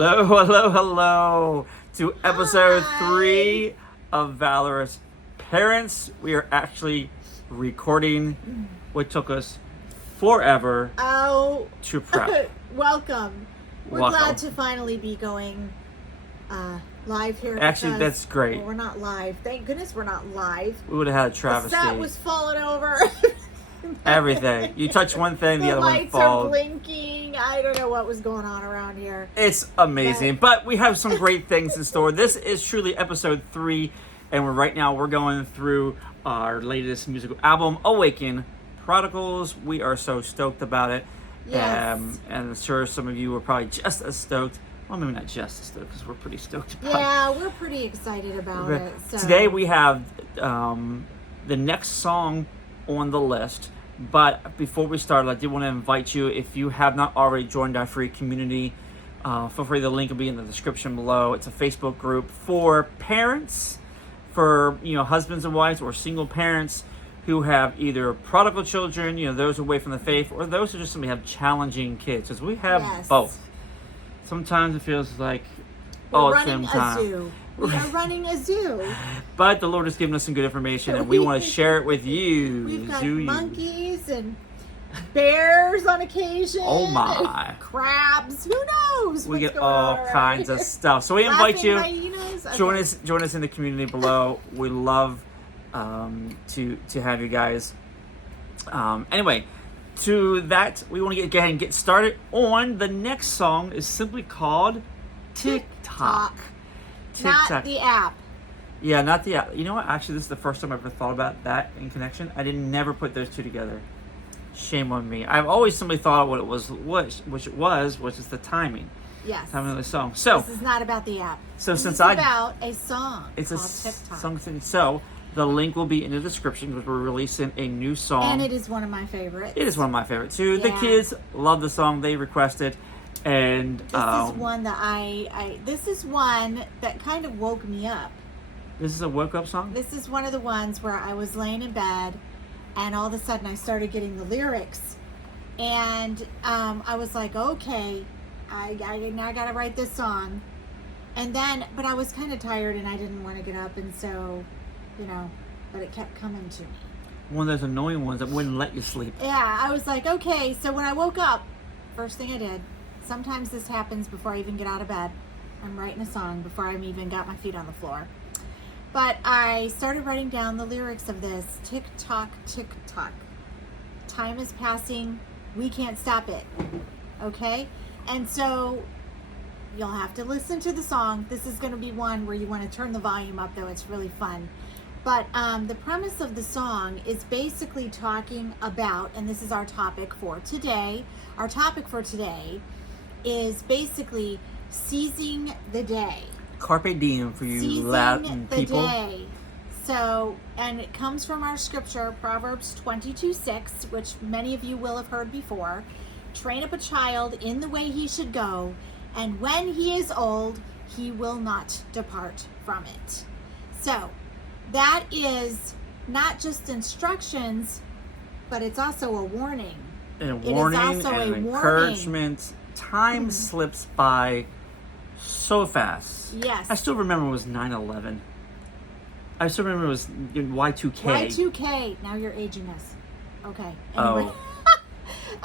Hello to episode 3 of Valorous Parents. We are actually recording what took us forever to prep. Welcome. We're glad to finally be going live here. Actually, that's great. Well, we're not live. Thank goodness we're not live. We would have had a travesty. The set was falling over. Everything. You touch one thing, the other one falls. The lights are blinking. I don't know what was going on around here. It's amazing. But we have some great things in store. This is truly episode 3, and we're going through our latest musical album, Awaken Prodigals. We are so stoked about it. Yes. And I'm sure some of you are probably just as stoked. Well, maybe not just as stoked, because we're pretty stoked about it. Yeah, we're pretty excited about it. So. Today we have the next song on the list. But before we start, I did want to invite you, if you have not already joined our free community, feel free, the link will be in the description below. It's a Facebook group for parents, for husbands and wives, or single parents who have either prodigal children, those away from the faith, or those who just simply have challenging kids, because we have both. Sometimes it feels like all at the same time. We are running a zoo. But the Lord has given us some good information, and we want to share it with you. We've got monkeys and bears on occasion. Oh my! Crabs. Who knows? We get all kinds of stuff. So we invite you. Join us in the community below. We love to have you guys. Anyway, to that, we want to go ahead and get started on the next song. Is simply called Tock. Not the app. Yeah, not the app. You know what? Actually, this is the first time I've ever thought about that in connection. I didn't never put those two together. Shame on me. I've always simply thought what it was, which is the timing. Yes. Timing of the song. So this is not about the app. So this since is about a song. It's called a TikTok. song. So the link will be in the description, because we're releasing a new song. And it is one of my favorites. It is one of my favorites too. Yeah. The kids love the song. They requested. And this is one that this is one that kind of woke me up. This is a woke up song? This is one of the ones where I was laying in bed and all of a sudden I started getting the lyrics, and I was like, okay, I now gotta write this song. And then, but I was kind of tired and I didn't want to get up, and so, but it kept coming to me. One of those annoying ones that wouldn't let you sleep. Yeah, I was like, okay. So when I woke up, first thing I did, sometimes this happens before I even get out of bed, I'm writing a song before I even got my feet on the floor. But I started writing down the lyrics of this. Tick tock, tick tock. Time is passing. We can't stop it. Okay? And so you'll have to listen to the song. This is going to be one where you want to turn the volume up, though. It's really fun. But the premise of the song is basically talking about, and this is our topic for today. Our topic for today is basically seizing the day. Carpe diem for you seizing Latin people. The day. So, and it comes from our scripture, Proverbs 22:6, which many of you will have heard before. Train up a child in the way he should go, and when he is old, he will not depart from it. So, that is not just instructions, but it's also a warning. And a warning and an encouragement. Time slips by so fast. Yes. I still remember it was 9/11. I still remember it was Y2K. Y2K. Now you're aging us. Okay. Anyway. Oh.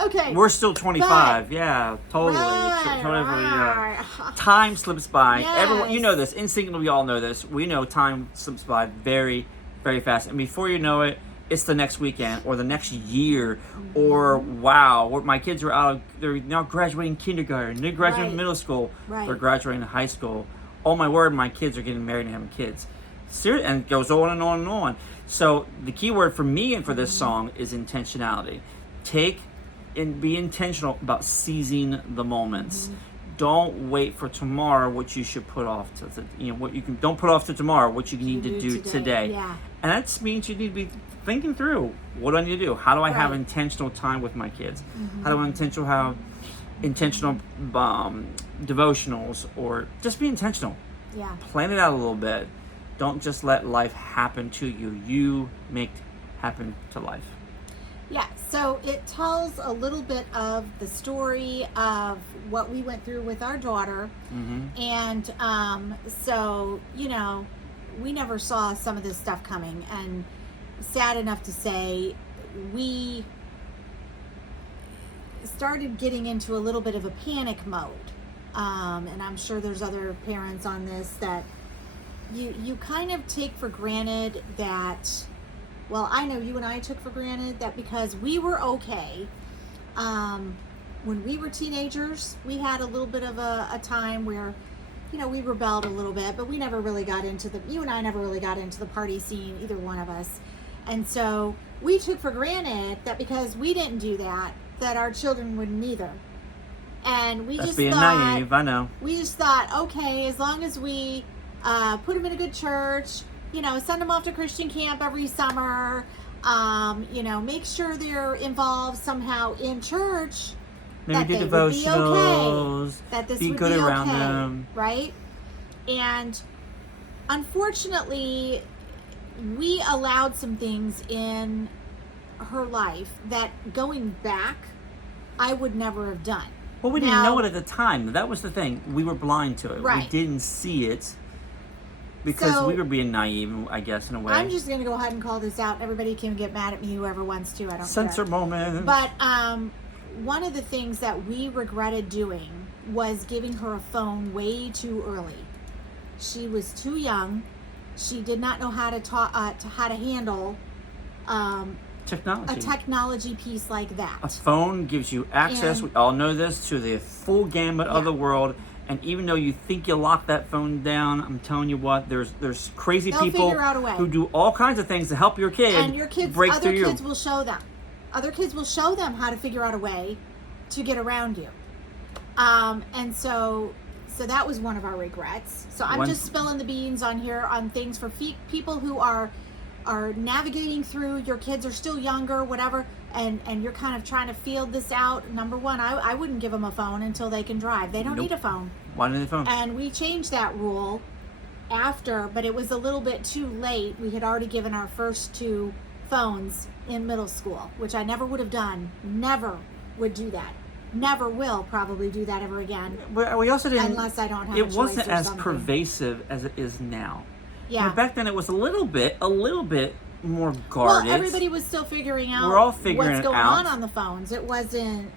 Okay. We're still 25. Yeah, totally. Right. Time slips by. Yes. Everyone, you know this. Instinctively, we all know this. We know time slips by very, very fast. And before you know it, it's the next weekend or the next year, or wow, my kids are out. They're now graduating kindergarten. They're graduating middle school. Right. They're graduating high school. Oh my word, my kids are getting married and having kids. Seriously, and it goes on and on and on. So the key word for me and for this song is intentionality. Take and be intentional about seizing the moments. Don't wait for tomorrow what you should put off to what you can. Don't put off to tomorrow what you need to do today. Yeah. And that means you need to be thinking through, what do I need to do? How do I have intentional time with my kids? How do I have intentional devotionals, or just be intentional? Yeah. Plan it out a little bit. Don't just let life happen to you. You make happen to life. Yeah, so it tells a little bit of the story of what we went through with our daughter. And so, we never saw some of this stuff coming. And sad enough to say, we started getting into a little bit of a panic mode. And I'm sure there's other parents on this that you kind of take for granted that, well, I know you and I took for granted that because we were okay, when we were teenagers, we had a little bit of a time where, we rebelled a little bit, but we never really got into you and I never really got into the party scene, either one of us. And so we took for granted that because we didn't do that our children wouldn't either. And we That's just being thought, naive, I know. We just thought, okay, as long as we put them in a good church, send them off to Christian camp every summer, make sure they're involved somehow in church, Maybe do that they would be devotionals, okay, that this be would good be around okay, them. right? And unfortunately, we allowed some things in her life that going back, I would never have done. Well, we didn't know it at the time. That was the thing. We were blind to it. Right. We didn't see it because we were being naive, I guess, in a way. I'm just going to go ahead and call this out. Everybody can get mad at me, whoever wants to. I don't Censor care. moment. But one of the things that we regretted doing was giving her a phone way too early. She was too young. She did not know how to how to handle technology. a technology piece like that. A phone gives you access, we all know this, to the full gamut of the world. And even though you think you lock that phone down, I'm telling you what, there's crazy people figure out a way. who do all kinds of things to help your kid And your kids, break other through kids you. will show them. Other kids will show them how to figure out a way to get around you. And so that was one of our regrets. So I'm just spilling the beans on here on things for people who are navigating through. Your kids are still younger, whatever, and you're kind of trying to feel this out. Number one, I wouldn't give them a phone until they can drive. They don't need a phone. Why don't they phone? And we changed that rule after, but it was a little bit too late. We had already given our first 2 phones in middle school, which I never would have done. Never would do that. Never will probably do that ever again. But we also didn't. Unless I don't have. It a choice wasn't or as something. pervasive as it is now. Yeah. Back then, it was a little bit more guarded. Well, everybody was still figuring out. We're all figuring what's going it out. on the phones. It wasn't.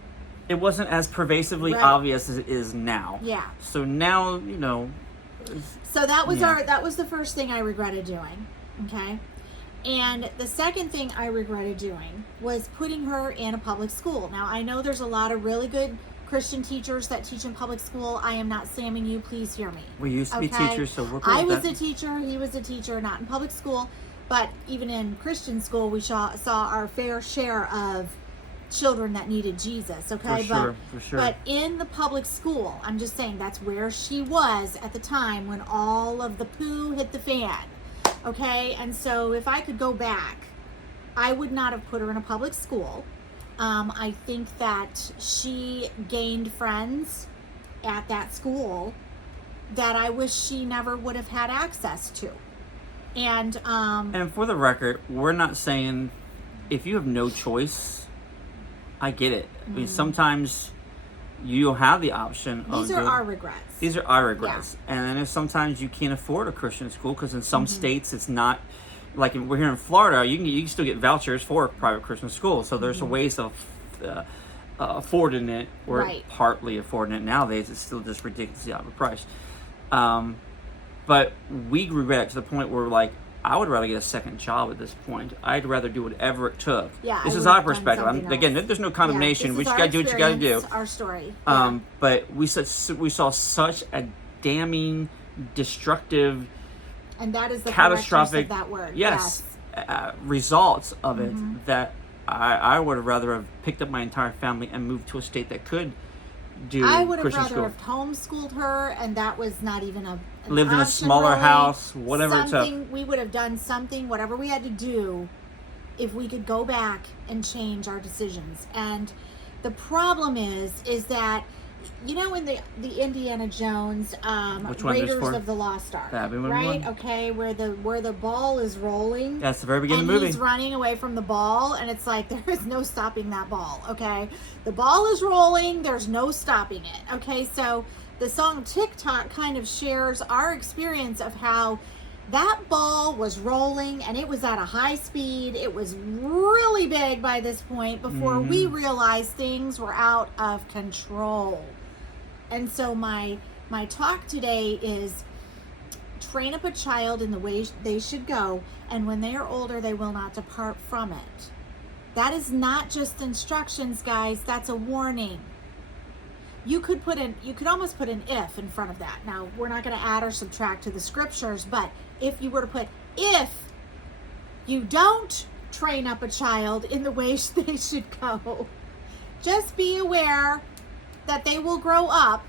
It wasn't as pervasively Right. obvious as it is now. Yeah. So now, So that was Yeah. that was the first thing I regretted doing. Okay. And the second thing I regretted doing was putting her in a public school. Now, I know there's a lot of really good Christian teachers that teach in public school. I am not slamming you. Please hear me. we used to be Okay? teachers, so we're I cool was with a teacher. He was a teacher, not in public school. But even in Christian school, we saw our fair share of children that needed Jesus. Okay. For sure. But in the public school, I'm just saying that's where she was at the time when all of the poo hit the fan. Okay. And so if I could go back, I would not have put her in a public school. I think that she gained friends at that school that I wish she never would have had access to. And for the record, we're not saying if you have no choice, I get it. I mean, sometimes you'll have the option of these are our regrets. These are our regrets. And then if sometimes you can't afford a Christian school because in some states it's not, like we're here in Florida, you can still get vouchers for a private Christian school. So there's ways of affording it or Right. partly affording it. Nowadays it's still just ridiculously out of price. But we regret it to the point where like, I would rather get a second job at this point. I'd rather do whatever it took. Yeah, this I is would our have done perspective. something Again, else. there's no condemnation. Yeah, We this just is got to do what you got to do. experience, Our story. Yeah. But we saw such a damning, destructive, And that is the catastrophic, of that word. yes. Results of it that I would have rather have picked up my entire family and moved to a state that could do I would have Christian rather school. have homeschooled her, and that was not even an Lived in a option, smaller really. house, whatever it took. Something we would have done something, whatever we had to do, if we could go back and change our decisions. And the problem is that in the Indiana Jones Which one? There's Raiders four? of the Lost Ark, That'd be one. right? Okay, where the ball is rolling. That's the very beginning and of the movie. He's running away from the ball, and it's like there is no stopping that ball. Okay, the ball is rolling. There's no stopping it. Okay, so the song "Tock" kind of shares our experience of how that ball was rolling, and it was at a high speed. It was really big by this point before we realized things were out of control. And so my talk today is train up a child in the way they should go, and when they are older, they will not depart from it. That is not just instructions, guys. That's a warning. You could almost put an if in front of that. Now, we're not going to add or subtract to the scriptures, but if you were to put, if you don't train up a child in the way they should go, just be aware that they will grow up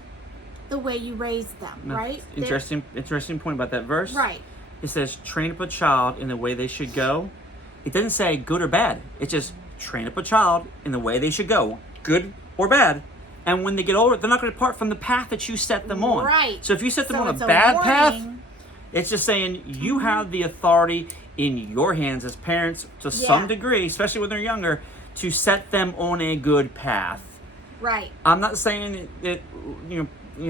the way you raised them, right? Interesting point about that verse. Right. It says, train up a child in the way they should go. It doesn't say good or bad. It just train up a child in the way they should go, good or bad. And when they get older, they're not going to depart from the path that you set them on. Right. So if you set them on it's a bad path, warning. it's just saying you have the authority in your hands as parents to some degree, especially when they're younger, to set them on a good path. Right. I'm not saying that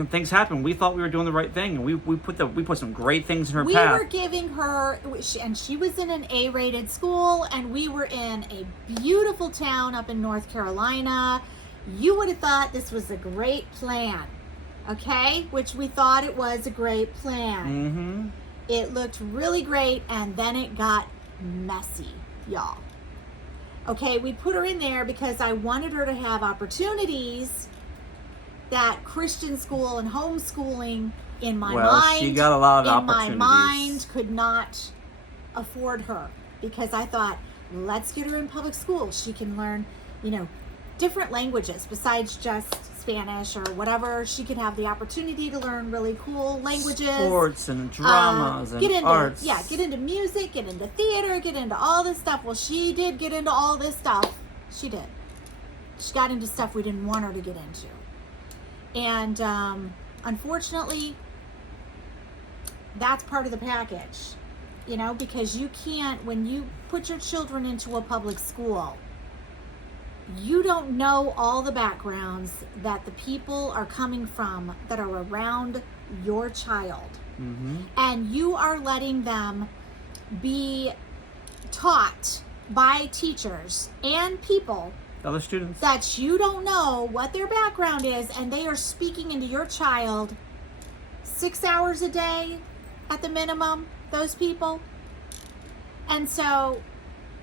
things happen. We thought we were doing the right thing, and we put some great things in her path. We were giving her, and she was in an A-rated school, and we were in a beautiful town up in North Carolina. You would have thought this was a great plan, okay? Which we thought it was a great plan. Mm-hmm. It looked really great, and then it got messy, y'all. Okay, we put her in there because I wanted her to have opportunities that Christian school and homeschooling in my mind, she got a lot of opportunities. In my mind, could not afford her, because I thought, let's get her in public school. She can learn, different languages besides just Spanish or whatever. She could have the opportunity to learn really cool languages, sports and dramas and arts. Yeah, get into music, get into theater, get into all this stuff. Well, she did get into all this stuff. She did. She got into stuff we didn't want her to get into. And unfortunately, that's part of the package, because you can't, when you put your children into a public school, you don't know all the backgrounds that the people are coming from that are around your child. Mm-hmm. And you are letting them be taught by teachers and people, Other students, that you don't know what their background is, and they are speaking into your child 6 hours a day at the minimum, those people. And so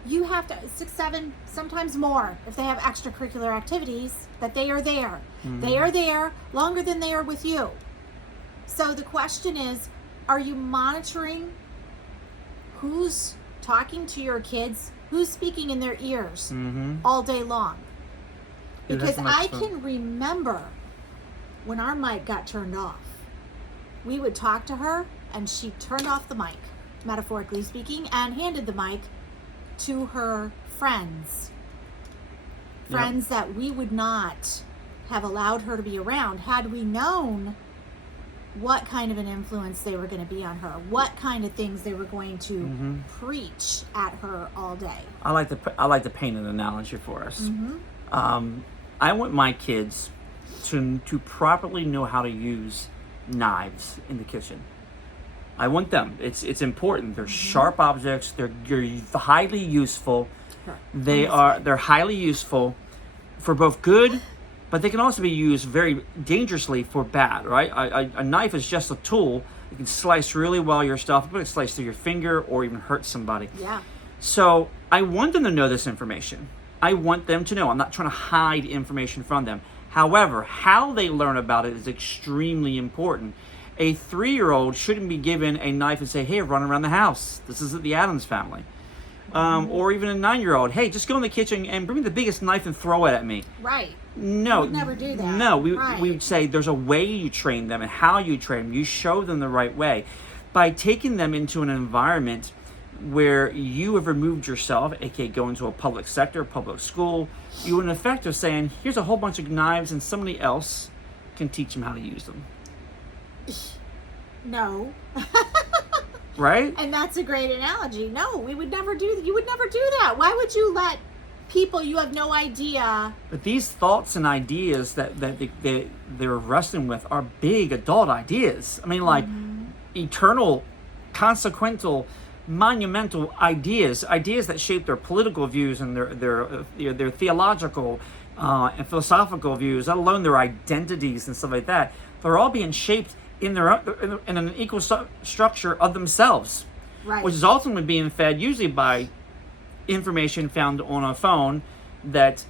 you have to 6, 7, sometimes more if they have extracurricular activities, that they are there. Mm-hmm. They are there longer than they are with you. So the question is, are you monitoring who's talking to your kids, who's speaking in their ears all day long? Because I can remember when our mic got turned off. We would talk to her, and she turned off the mic, metaphorically speaking, and handed the mic to her friends. Friends that we would not have allowed her to be around had we known what kind of an influence they were going to be on her, what kind of things they were going to preach at her all day. I like to paint an analogy for us. I want my kids to properly know how to use knives in the kitchen. I want them. It's important. They're sharp objects. They're highly useful. They're highly useful for both good, but they can also be used very dangerously for bad, right? A knife is just a tool. You can slice really well your stuff, but it can slice through your finger or even hurt somebody. Yeah. So I want them to know this information. I want them to know. I'm not trying to hide information from them. However, how they learn about it is extremely important. A 3-year-old shouldn't be given a knife and say, hey, run around the house. This isn't the Addams Family. Or even a 9-year-old, hey, just go in the kitchen and bring me the biggest knife and throw it at me. Right. No. We would never do that. No, we would say there's a way you train them and how you train them. You show them the right way. By taking them into an environment where you have removed yourself, aka going to a public sector, public school, you in effect are saying, here's a whole bunch of knives and somebody else can teach them how to use them. No. Right? And that's a great analogy. No, we would never do that. You would never do that. Why would you let people you have no idea? But these thoughts and ideas that they're wrestling with are big adult ideas. I mean, like eternal, consequential, monumental ideas that shape their political views and their theological and philosophical views, let alone their identities and stuff like that. They're all being shaped in an equal structure of themselves, Right. which is ultimately being fed usually by information found on a phone that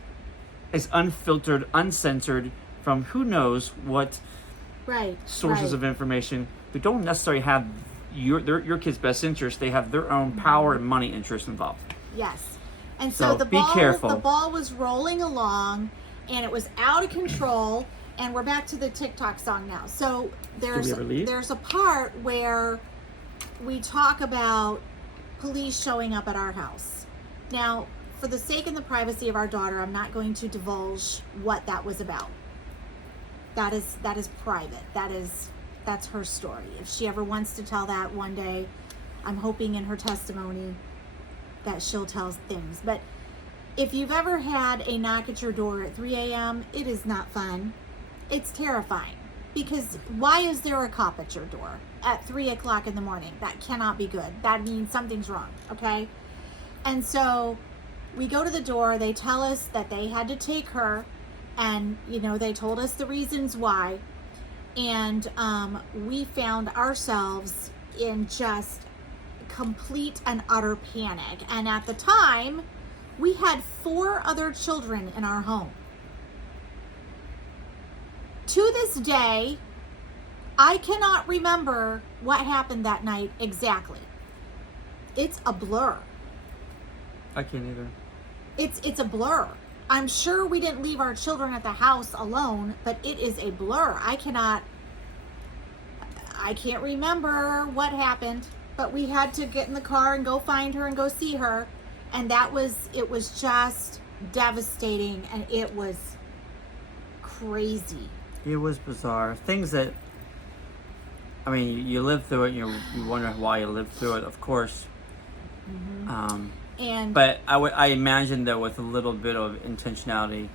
is unfiltered, uncensored from who knows what Right. sources right. of information that don't necessarily have your kids' best interest. They have their own power and money interest involved. Yes. And so, So the be ball careful. the ball was rolling along and it was out of control, and we're back to the TikTok song now. So there's ever leave? there's a part where we talk about police showing up at our house. Now, for the sake and the privacy of our daughter, I'm not going to divulge what that was about. That is private. That's her story. If she ever wants to tell that one day, I'm hoping in her testimony that she'll tell things. But if you've ever had a knock at your door at 3 a.m., it is not fun. It's terrifying. Because why is there a cop at your door at 3 o'clock in the morning? That cannot be good. That means something's wrong, okay? And so we go to the door. They tell us that they had to take her, and, they told us the reasons why. And we found ourselves in just complete and utter panic. And at the time, we had 4 other children in our home. To this day, I cannot remember what happened that night exactly. It's a blur. I can't either. It's a blur. I'm sure we didn't leave our children at the house alone, but it is a blur. I can't remember what happened, but we had to get in the car and go find her and go see her. And it was just devastating, and it was crazy. It was bizarre. Things that, I mean, you live through it, and you wonder why you lived through it, of course. But I imagine that with a little bit of intentionality,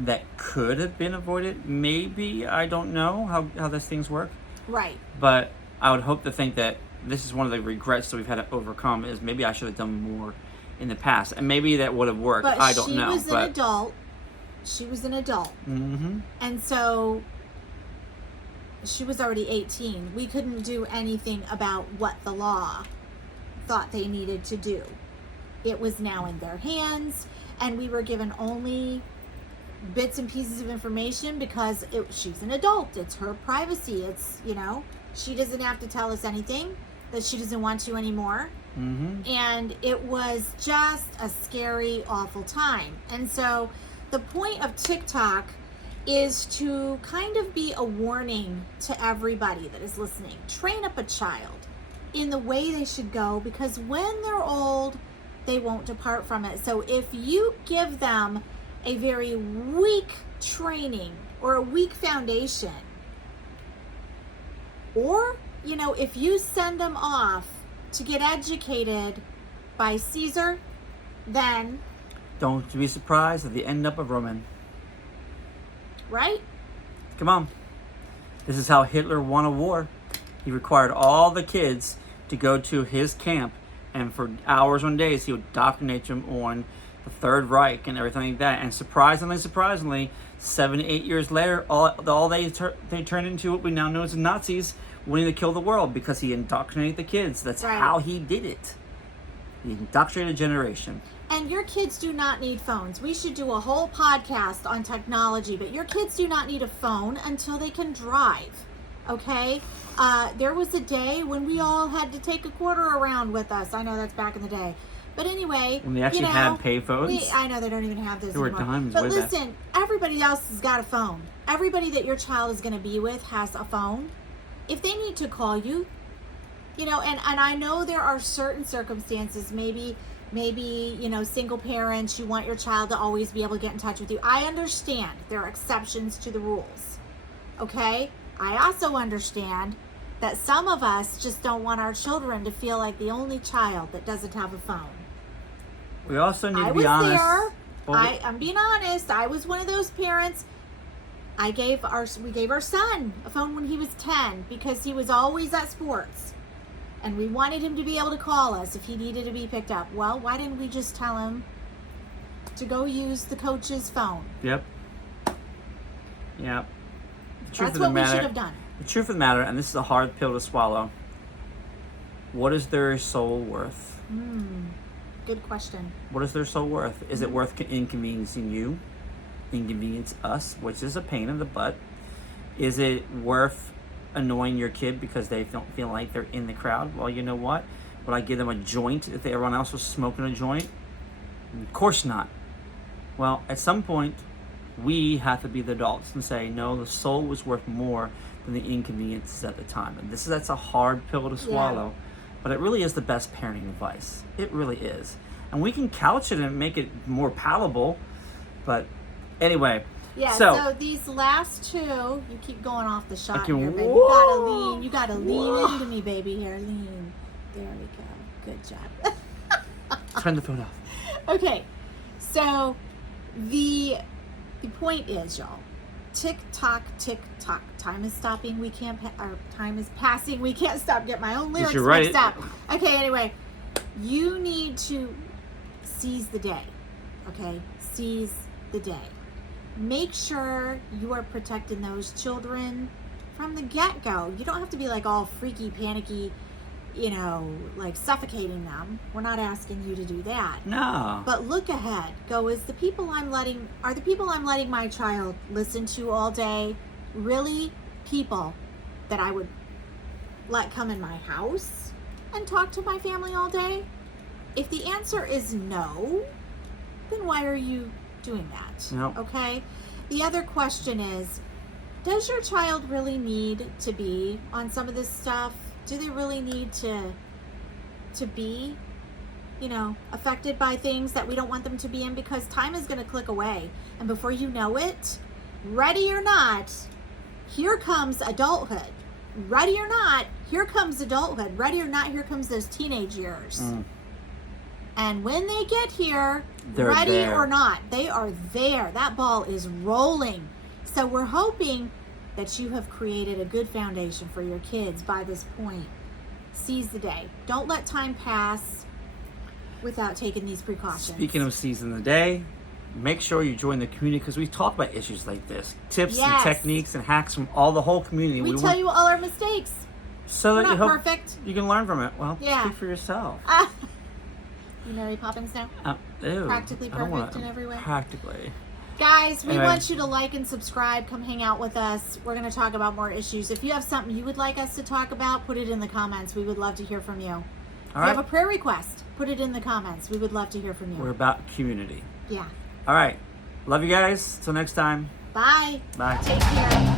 that could have been avoided. Maybe, I don't know how these things work. Right. But I would hope to think that this is one of the regrets that we've had to overcome, is maybe I should have done more in the past. And maybe that would have worked. But I don't know. She was an adult. Mm-hmm. And so she was already 18. We couldn't do anything about what the law thought they needed to do. It was now in their hands, and we were given only bits and pieces of information because she's an adult. It's her privacy. It's, she doesn't have to tell us anything that she doesn't want to anymore. Mm-hmm. And it was just a scary, awful time. And so the point of TikTok is to kind of be a warning to everybody that is listening. Train up a child in the way they should go, because when they're old, they won't depart from it. So if you give them a very weak training or a weak foundation, or, if you send them off to get educated by Caesar, then Don't be surprised if they end up a Roman. Right? Come on. This is how Hitler won a war. He required all the kids to go to his camp, and for hours and days he would indoctrinate them on the Third Reich and everything like that. And surprisingly, 7 to 8 years later, all they turned into what we now know as the Nazis, wanting to kill the world, because he indoctrinated the kids. That's Right. how he did it. He indoctrinated a generation. And your kids do not need phones. We should do a whole podcast on technology, but your kids do not need a phone until they can drive. Okay? There was a day when we all had to take a quarter around with us. I know that's back in the day. But anyway, When they actually had payphones. I know they don't even have those There were anymore. dimes But way back. listen, everybody else has got a phone. Everybody that your child is going to be with has a phone. If they need to call you, and I know there are certain circumstances, maybe, single parents, you want your child to always be able to get in touch with you. I understand there are exceptions to the rules. okay? I also understand that some of us just don't want our children to feel like the only child that doesn't have a phone. We also need I to was be honest. there. Well, I'm being honest. I was one of those parents. We gave our son a phone when he was 10 because he was always at sports. And we wanted him to be able to call us if he needed to be picked up. Well, why didn't we just tell him to go use the coach's phone? Yep. That's what we should have done. The truth of the matter, and this is a hard pill to swallow, what is their soul worth? Good question. What is their soul worth? Is it worth inconveniencing you? Inconvenience us, which is a pain in the butt? Is it worth annoying your kid because they don't feel like they're in the crowd? Well, you know what? Would I give them a joint if everyone else was smoking a joint? Of course not. Well, at some point, we have to be the adults and say, no, the soul was worth more than the inconveniences at the time. And that's a hard pill to swallow, but it really is the best parenting advice. It really is. And we can couch it and make it more palatable, but anyway. Yeah, so these last two, you keep going off the shot here, baby. Whoa. You gotta lean into me, baby, here. Lean. There we go. Good job. Turn the phone off. Okay, so the point is, y'all, tick tock, time is stopping, we can't our time is passing, we can't stop. Get my own lyrics mixed up. Okay, anyway, you need to seize the day. Okay, seize the day. Make sure you are protecting those children from the get-go. You don't have to be like all freaky, panicky, like suffocating them. We're not asking you to do that. No. But look ahead. Go, are the people I'm letting my child listen to all day really people that I would let come in my house and talk to my family all day? If the answer is no, then why are you doing that? No. Okay? The other question is, does your child really need to be on some of this stuff? Do they really need to be, affected by things that we don't want them to be in? Because time is going to click away. And before you know it, ready or not, here comes adulthood. Ready or not, here comes adulthood. Ready or not, here comes those teenage years. And when they get here, ready or not, they are there. That ball is rolling. So we're hoping that you have created a good foundation for your kids by this point. Seize the day. Don't let time pass without taking these precautions. Speaking of seizing the day, make sure you join the community because we talk about issues like this. Tips and techniques and hacks from the whole community. We tell you all our mistakes. So We're that not perfect. You can learn from it. Well, speak for yourself. You Mary Poppins now? Ew, Practically perfect in every way? Practically. Guys, we want you to like and subscribe. Come hang out with us. We're going to talk about more issues. If you have something you would like us to talk about, put it in the comments. We would love to hear from you. If you have a prayer request, put it in the comments. We would love to hear from you. We're about community. Yeah. All right. Love you guys. Till next time. Bye. Bye. Take care.